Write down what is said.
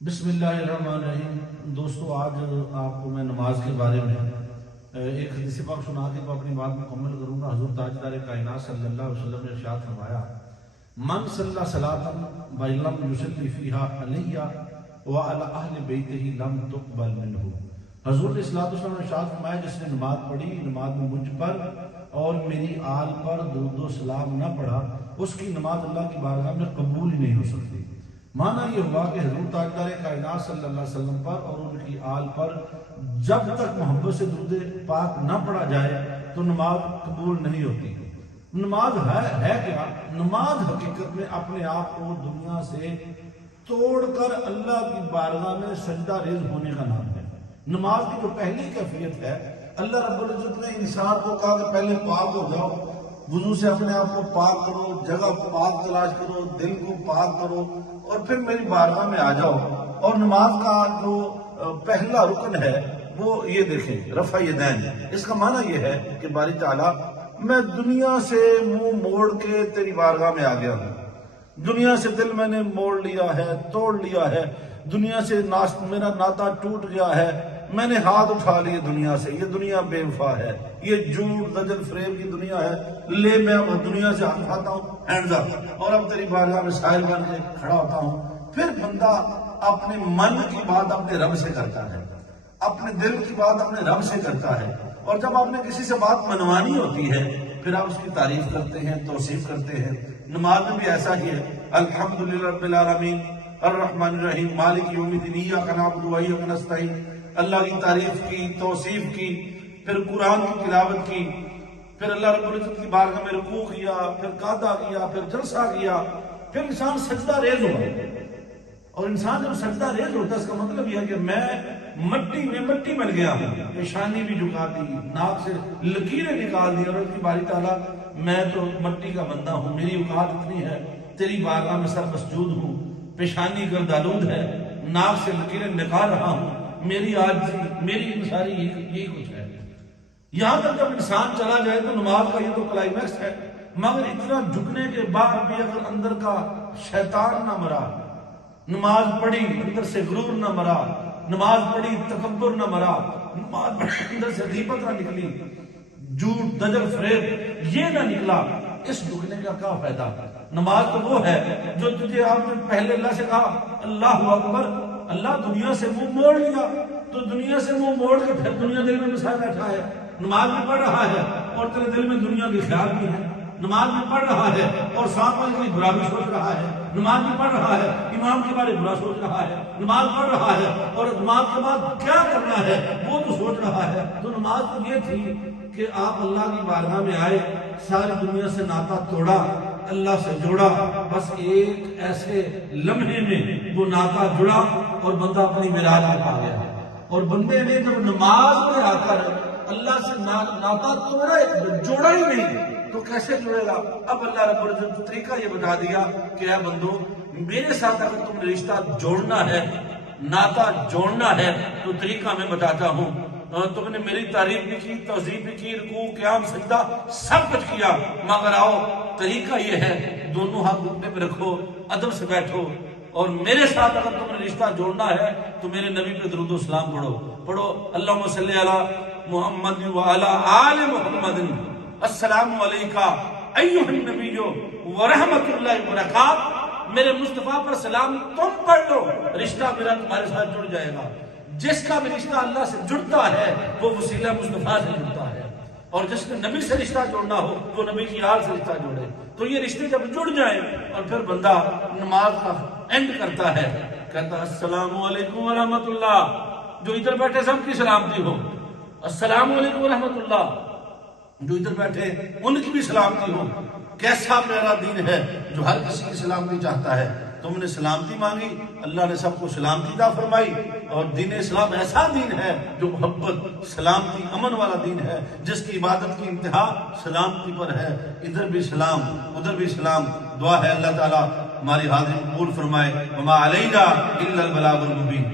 بسم اللہ الرحمن الرحیم۔ دوستو، آج آپ کو میں نماز کے بارے میں ایک حدیث پاک سنا کے اپنی بات مکمل کروں گا۔ حضور تاجدار کائنات صلی اللہ علیہ وسلم نے ارشاد فرمایا، من صلی صلاۃ ولم یصلی فیہا علی وعلی اہل بیتہ لم تقبل منہ۔ حضور نے صلی اللہ علیہ وسلم نے ارشاد فرمایا، جس نے نماز پڑھی، نماز میں مجھ پر اور میری آل پر درود و سلام نہ پڑھا، اس کی نماز اللہ کی بارگاہ میں قبول ہی نہیں ہو سکتی۔ معنی یہ ہوا کہ حضور تاجدار کائنات صلی اللہ علیہ وسلم پر اور ان کی آل پر جب تک محبت سے درود پاک نہ پڑھا جائے تو نماز قبول نہیں ہوتی۔ نماز ہے کیا؟ نماز حقیقت میں اپنے آپ کو دنیا سے توڑ کر اللہ کی بارگاہ میں سجدہ ریز ہونے کا نام ہے۔ نماز کی جو پہلی کیفیت ہے، اللہ رب العزت نے انسان کو کہا کہ پہلے پاک ہو جاؤ، وضو سے اپنے آپ کو پاک کرو، جگہ پاک تلاش کرو، دل کو پاک کرو اور پھر میری بارگاہ میں آ جاؤ۔ اور نماز کا جو پہلا رکن ہے وہ یہ دیکھیں، رفع یدین۔ اس کا معنی یہ ہے کہ باری تعالیٰ، میں دنیا سے منہ موڑ کے تیری بارگاہ میں آ گیا ہوں۔ دنیا سے دل میں نے موڑ لیا ہے، توڑ لیا ہے، دنیا سے میرا ناتا ٹوٹ گیا ہے، میں نے ہاتھ اٹھا لیے دنیا سے۔ یہ دنیا بے وفا ہے، یہ جھوٹ دجل فریب کی دنیا ہے، لے میں اب دنیا سے ہاتھ اٹھاتا ہوں ہینڈز اپ، اور اب تیری بارگاہ میں سائل بن کے کھڑا ہوتا ہوں۔ پھر بندہ اپنے من کی بات اپنے رب سے کرتا ہے، اپنے دل کی بات اپنے رب سے کرتا ہے، اور جب آپ نے کسی سے بات منوانی ہوتی ہے پھر آپ اس کی تعریف کرتے ہیں، توصیف کرتے ہیں۔ نماز میں بھی ایسا ہی ہے، الحمدللہ رب العالمین الرحمن الرحیم مالک یوم الدین ایاک نعبد و ایاک نستعین، اللہ کی تعریف کی، توصیف کی، پھر قرآن کی تلاوت کی، پھر اللہ رب العزت کی بارگاہ میں رکوع کیا، پھر قعدہ کیا، پھر جلسہ کیا، پھر انسان سجدہ ریز ہوا۔ اور انسان جب سجدہ ریز ہوتا ہے اس کا مطلب یہ ہے کہ میں مٹی بن گیا ہوں، پیشانی بھی جھکا دی، ناک سے لکیریں نکال دی، اور اس کی باری تعالیٰ میں تو مٹی کا بندہ ہوں، میری اوقات اتنی ہے، تیری بارگاہ میں سر مسجود ہوں، پیشانی گردآلود ہے، ناک سے لکیریں نکال رہا ہوں، میری عاجزی، میری انسانی یہی کچھ ہے۔ یہاں تک جب انسان چلا جائے تو نماز کا یہ تو کلائمیکس ہے، مگر اتنا جھکنے کے بعد بھی اگر اندر کا شیطان نہ مرا، نماز پڑھی اندر سے غرور نہ مرا، نماز پڑھی تکبر نہ مرا، نماز پڑھی اندر سے غیبت نہ نکلی، جھوٹ دجل فریب یہ نہ نکلا، اس جھکنے کا کیا فائدہ؟ نماز تو وہ ہے جو تجھے آپ نے پہلے اللہ سے کہا اللہ اکبر، اللہ دنیا سے منہ موڑ لیا تو دنیا سے منہ موڑ کے پھر دنیا دل میں بسائے بیٹھا ہے، نماز میں پڑھ رہا ہے اور تیرے دل میں دنیا کے خیال بھی ہے، نماز میں پڑھ رہا ہے اور ساتھ والے کی برا بھی سوچ رہا ہے، نماز میں پڑھ رہا ہے امام کے بارے برا سوچ رہا ہے، نماز پڑھ رہا ہے اور نماز کے بعد کیا کرنا ہے وہ تو سوچ رہا ہے۔ تو نماز تو یہ تھی کہ آپ اللہ کی بارگاہ میں آئے، ساری دنیا سے ناتا توڑا، اللہ سے جوڑا، بس ایک ایسے لمحے میں وہ ناتا جڑا اور بندہ اپنی معراج میں پا گیا۔ اور بندے نے جب نماز میں آ کر اللہ سے ناتا توڑا، جوڑا ہی نہیں تو کیسے جڑے گا؟ اب اللہ رب العزت نے طریقہ یہ بتا دیا کہ اے بندو، میرے ساتھ اگر تم نے رشتہ جوڑنا ہے، ناتا جوڑنا ہے تو طریقہ میں بتاتا ہوں۔ تم نے میری تعریف بھی کی، توصیف بھی کی، رکوع قیام سجدہ سب کچھ کیا، مگر آؤ طریقہ یہ ہے، دونوں ہاتھ گھٹنے پہ رکھو، ادب سے بیٹھو، اور میرے ساتھ اگر تم نے رشتہ جوڑنا ہے تو میرے نبی پہ درود و سلام پڑھو اللہم صلی علی محمد وعلی آل محمد السلام علیکہ ایھا النبی ورحمۃ اللہ وبرکاتہ۔ میرے مصطفیٰ پر سلام تم پڑھ لو، رشتہ میرا تمہارے ساتھ جڑ جائے گا۔ جس کا بھی رشتہ اللہ سے جڑتا ہے وہ وسیلہ مصطفیٰ سے جڑتا ہے، اور جس نے نبی سے رشتہ جوڑنا ہو وہ نبی کی آل سے رشتہ جوڑے۔ تو یہ رشتے جب جڑ جائیں اور پھر بندہ نماز کا اینڈ کرتا ہے، کہتا السلام علیکم ورحمۃ اللہ، جو ادھر بیٹھے سب کی سلامتی ہو، السلام علیکم ورحمۃ اللہ، جو ادھر بیٹھے ان کی بھی سلامتی ہو۔ کیسا پیارا دین ہے جو ہر کسی کی سلامتی چاہتا ہے۔ تم نے سلامتی مانگی، اللہ نے سب کو سلامتی عطا فرمائی، اور دین اسلام ایسا دین ہے جو محبت، سلامتی، امن والا دین ہے، جس کی عبادت کی انتہا سلامتی پر ہے۔ ادھر بھی سلام، ادھر بھی سلام۔ دعا ہے اللہ تعالیٰ ہماری حاضری قبول فرمائے۔ وما علینا الا البلاغ المبین۔